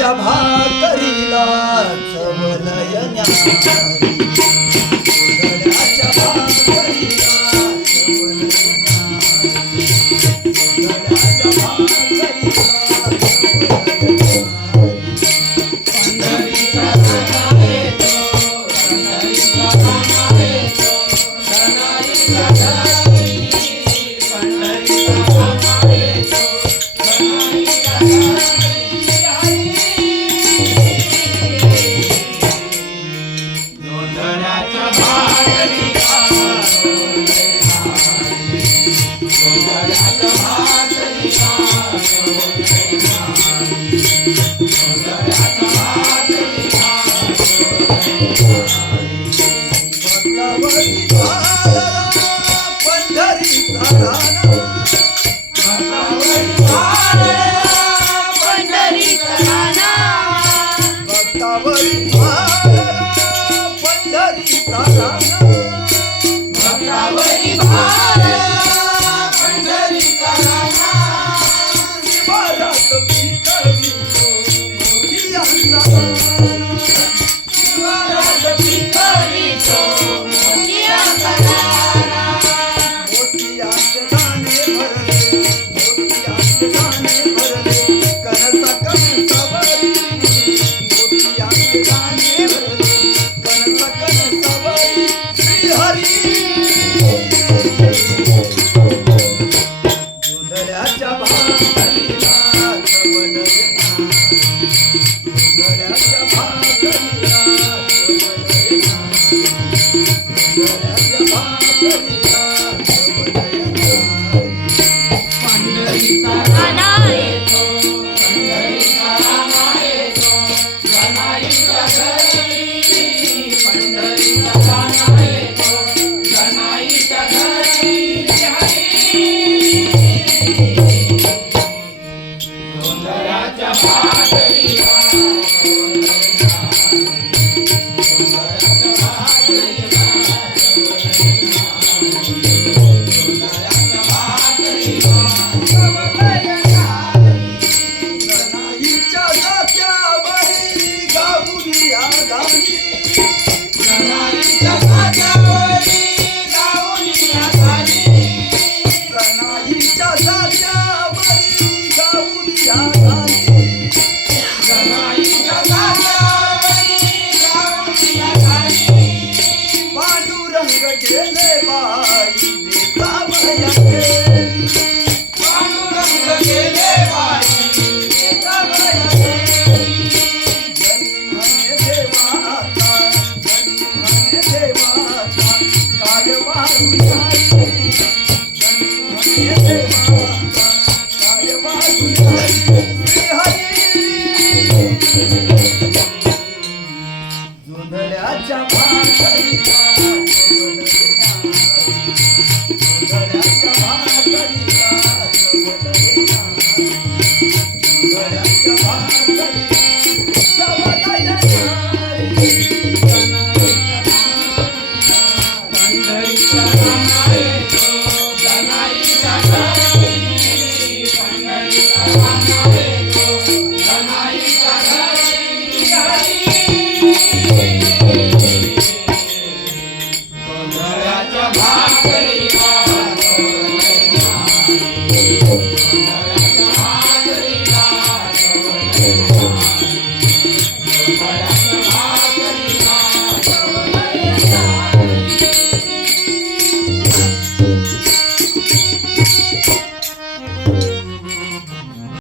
जोंधळ्याच्या भाकरीला चवलय न्यारी जोंधळ्याच्या भाकरीला चवलय न्यारी जोंधळ्याच्या भाकरीला पंढरीचा राजा येतो, पंढरीचा राजा येतो, धनाईच्या घरी पंढरीचा राजा येतो, धनाईच्या घरी जोंधळ्याच्या भाकरीला जोंधळ्याच्या भाकरीला जोंधळ्याच्या भाकरीला भक्तावरी भालला पंढरीचा राणा भक्तावरी भालला पंढरीचा राणा भक्तावरी भालला पंढरीचा राणा भक्तावरी भालला पंढरीचा राणा शिवारात पिकवितो मोठियांचा राणा शिवारात पिकवितो मोठियांचा राणा मोठियांचे दाणे भरले मोठियांचे दाणे भरले कणसा कणसावरी मोठियांचे दाणे भरले कणसा कणसावरी श्रीहरी जोंधळ्याच्या भाकरीला चवलय न्यारी जोंधळ्याच्या भाकरीला चवलय न्यारी जोंधळ्याच्या भाकरीला चवलय न्यारी पंढरीचा राणा येतो, पंढरीचा राणा येतो, धनाईच्या घरी पंढरीचा राणा येतो, धनाईच्या घरी जोंधळ्याच्या भाकरीला जोंधळ्याच्या भाकरीला जोंधळ्याच्या भाकरीला धनाईच्या जात्यावरी गाऊली या गाणी धनाईच्या जात्यावरी गाऊली या गाणी धनाईच्या जात्यावरी गाऊली या गाणी धनाईच्या जात्यावरी गाऊली या गाणी पांडुरंग गेले बाई बेतावयाचे